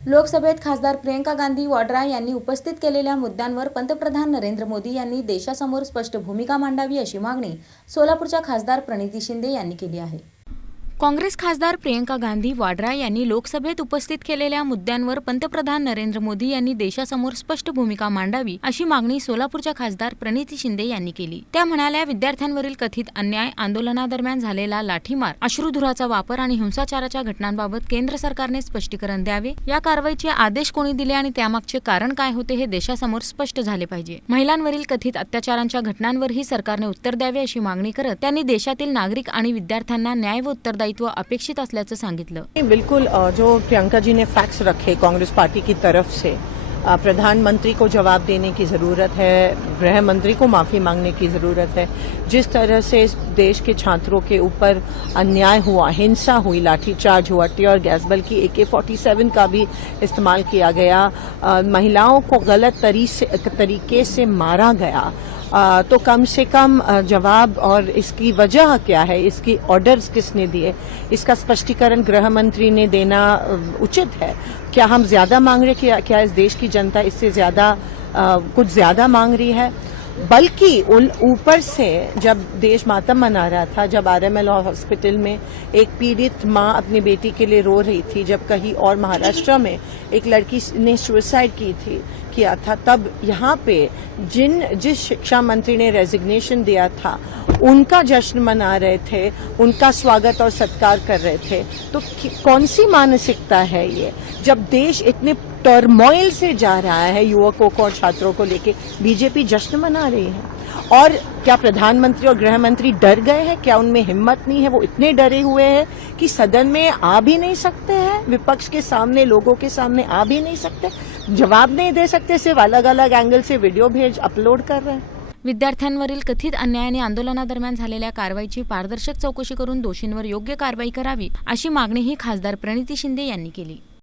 लोकसभेत खासदार प्रियंका गांधी वाड्रा यांनी उपस्थित केलेल्या मुद्द्यांवर पंतप्रधान नरेंद्र मोदी यांनी देशासमोर स्पष्ट भूमिका मांडावी अशी मागणी सोलापूरच्या खासदार प्रणिती शिंदे यांनी केली आहे। काँग्रेस खासदार प्रियंका गांधी वाड्रा यांनी लोकसभेत उपस्थित केलेल्या मुद्द्यांवर पंतप्रधान नरेंद्र मोदी यांनी देशासमोर स्पष्ट भूमिका मांडावी अशी मागणी सोलापूरच्या खासदार प्रणिती शिंदे यांनी केली। त्या म्हणाल्या, विद्यार्थ्यांवरील कथित अन्याय, आंदोलनादरम्यान झालेला लाठीमार, अश्रुधुराचा वापर आणि हिंसाचाराच्या घटनांबाबत केंद्र सरकारने स्पष्टीकरण द्यावे। या कारवाईचे आदेश कोणी दिले आणि त्यामागचे कारण काय होते हे देशासमोर स्पष्ट झाले पाहिजे। महिलांवरील कथित अत्याचारांच्या घटनांवरही सरकारने उत्तर द्यावे अशी मागणी करत त्यांनी देशातील नागरिक आणि विद्यार्थ्यांना न्याय व उत्तरदायित्व अपेक्षित असल्याचं सांगितलं। बिल्कुल जो प्रियंका जी ने फैक्ट्स रखे कांग्रेस पार्टी की तरफ से, प्रधानमंत्री को जवाब देने की जरूरत है, गृह मंत्री को माफी मांगने की जरूरत है। जिस तरह से देश के छात्रों के ऊपर अन्याय हुआ, हिंसा हुई, लाठीचार्ज हुआ, टियर गैस बल्कि AK-47 का भी इस्तेमाल किया गया, महिलाओं को गलत तरीके से मारा गया, तो कम से कम जवाब और इसकी वजह क्या है, इसकी ऑर्डर्स किसने दिए, इसका स्पष्टीकरण गृह मंत्री ने देना उचित है। क्या हम ज्यादा मांग रहे हैं? क्या इस देश की जनता इससे ज्यादा कुछ ज्यादा मांग रही है? बल्कि ऊपर से जब देश मातम मना रहा था, जब RML हॉस्पिटल में एक पीड़ित मां अपनी बेटी के लिए रो रही थी, जब कहीं और महाराष्ट्र में एक लड़की ने सुसाइड किया था, तब यहाँ पे जिस शिक्षा मंत्री ने रेजिग्नेशन दिया था उनका जश्न मना रहे थे, उनका स्वागत और सत्कार कर रहे थे। तो कौन सी मानसिकता है ये? जब देश इतने टर्मोइल से जा रहा है युवकों को और छात्रों को लेके, बीजेपी जश्न मना रही है। और क्या प्रधानमंत्री और गृह मंत्री डर गए हैं? क्या उनमें हिम्मत नहीं है? वो इतने डरे हुए हैं कि सदन में आ भी नहीं सकते हैं, विपक्ष के सामने, लोगों के सामने आ भी नहीं सकते, जवाब नहीं दे सकते, सिर्फ अलग अलग एंगल से वीडियो अपलोड कर रहे हैं। विद्यार्थ्यांवरील कथित अन्याय आणि आंदोलनादरम्यान झालेल्या कारवाईची पारदर्शक चौकशी करून दोषींवर योग्य कारवाई करावी अशी मागणीही खासदार प्रणिती शिंदे यांनी केली।